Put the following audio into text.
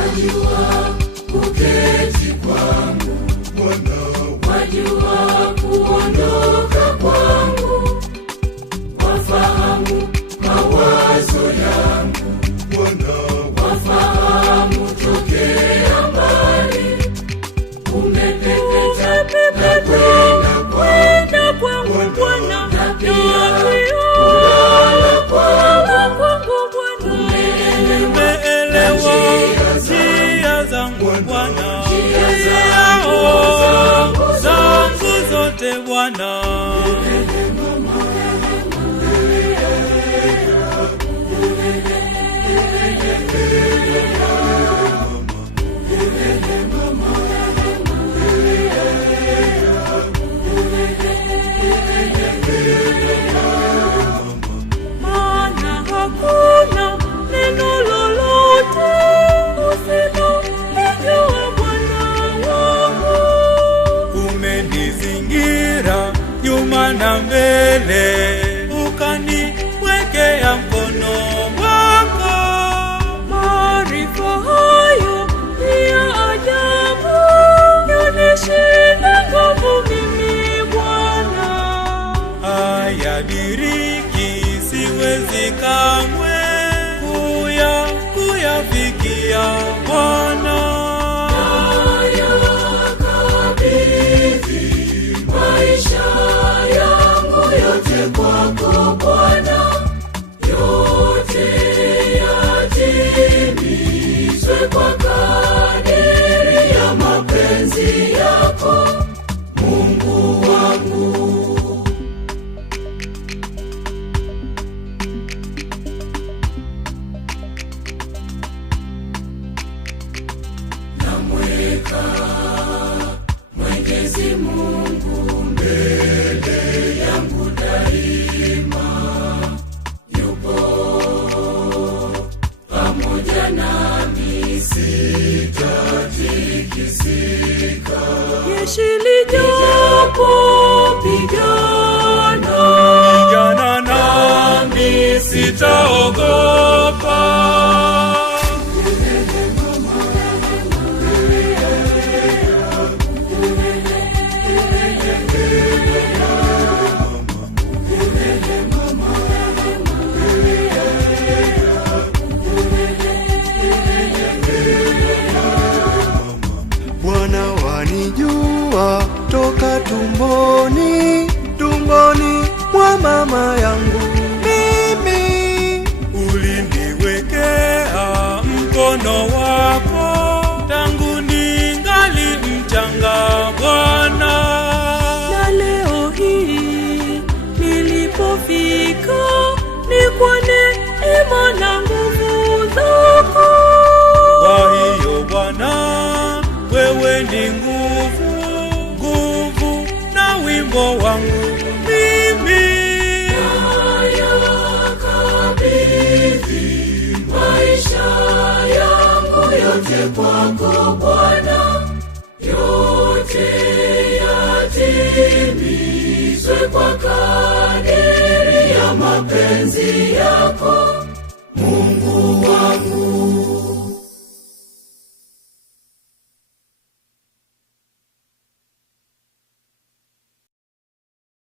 wajua kuketi kwangu, wajua kuondoka kwangu, wafahamu mawazo yangu, wafahamu tokea mbali, umepepeta na kwenda kwangu Bwana, na pia kulala kwangu Bwana, umeelewa njia zangu Bwana, zangu zote Bwana. Maana hakuna neno lolote usilolijua Bwana wangu. Umenizingira nyuma na mbele, ukaniwekea mkono wako. Maarifa hayo ni ya ajabu, yanishinda nguvu mimi Bwana. Hayadiriki, siwezi kamwe kuyafikia Bwana. Yakabidhi maisha yangu yote kwako Bwana, yote yatimizwe kwa kadiri ya mapenzi yako, Mungu wangu. Namweka Mwenyezi Mungu mbele yangu daima, yupo pamoja nami, sitatikisika. Jeshi lijapo pigana nami, sitaogopa. Bwana wanijua toka tumboni mwa mama yangu mimi. Uliniwekea mkono wako tangu ningali mchanga Bwana, na leo hii nilipofika ni kwa neema na nguvu zako. Kwa hiyo Bwana, wewe ni nguvu na wimbo wangu mimi. Yakabidhi maisha yangu yote kwako Bwana, yote yatimizwe kwa kadiri ya mapenzi yako,